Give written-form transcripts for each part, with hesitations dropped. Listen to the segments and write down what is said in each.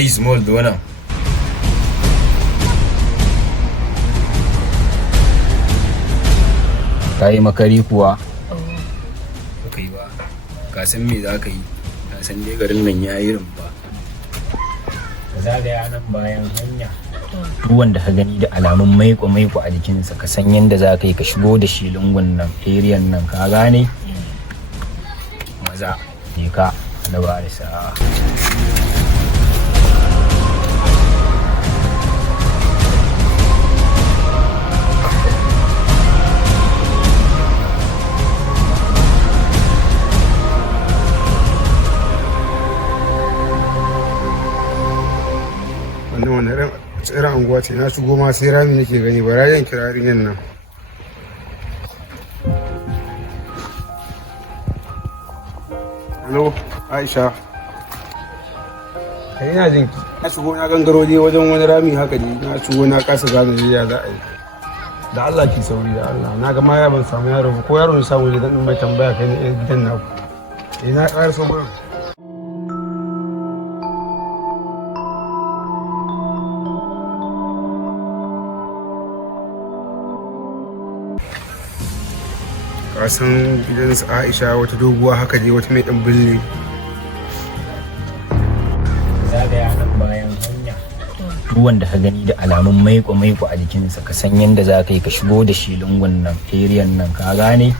Kai small da wannan. Ka yi makari kuwa? Ba ka yi ba. Ka san me za ka yi. Ka san dai garin nan ya yi rumfa. Ka zagaya nan bayan hanya. Duk wanda ka gani da alamun maiko a jikinsa ka san yadda za ka yi ka shigo da shi lungun nan ariyan nan ka gane? Maza je ka da ba da sa'a. wannan irin anguwa ce, na shigo ma sai rami nake gani, bara yan kirarin yan nan. Hello Aisha, kai ina jin ki. Na shigo na gangaro dai wajen wani rami haka ne, na shigo na kasa gane ya za a yi. Da Allah ki sauri da Allah, na ga ma ya ban samu yaro ko yaro ne samu ne dan mai tambaya kai ne gidan naku. Ina ƙara so gurin. Kasan gidan Aisha wata doguwa haka ne, wata mai dan bille. Zagaya nan bayan hanya. Duk wanda ka gani da alamun maiko a jikinsa ka san yadda za ka yi ka shigo da shi lungun nan ariyan nan ka gane?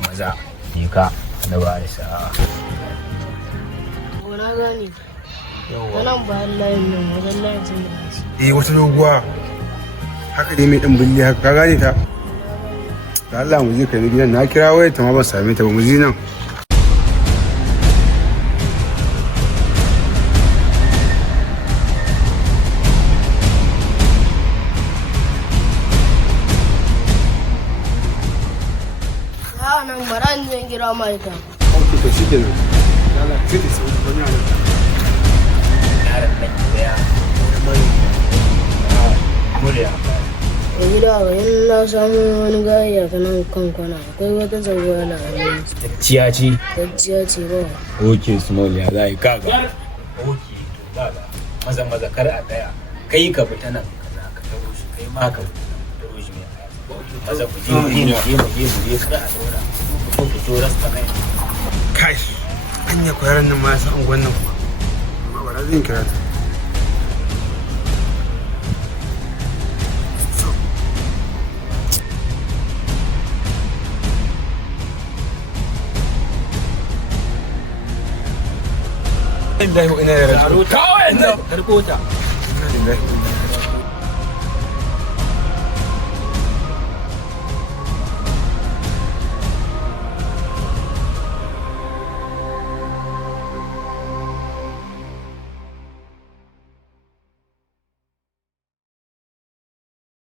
Maza je ka da ba da sa'a. Na gane. Wannan bayan layin nan wajen layin sun yi. Wata doguwa haka ne mai dan bille haka, ka gane ta? Da Allah mu je kai gidan, na kira wayar ta ma ban same ta ba, mu je nan. Nan bara in je kira mai ta. Ok, to shi kenan. Allah ka ce sai wani yana da. Yaran nan ya murya. A gida in na samu wani gaya ka nan kan kwana, akwai wata zabuwa na hannun. Ciya ce. Gajiya ce ba. Oke small ya za yi kaga. Oke to kaga. Maza kar a daya. Kai ka fita nan ka taho shi, kai ma ka taho shi mai aya. Maza ku je kada a dora. Ko fito rasta kai. Kai, anya ko yaran nan ma san angon nan kuma. Amma bara zan kira ta. Inna lillahi wa inna ilaihi raji'un. Kawai nan karko ta. Inna lillahi wa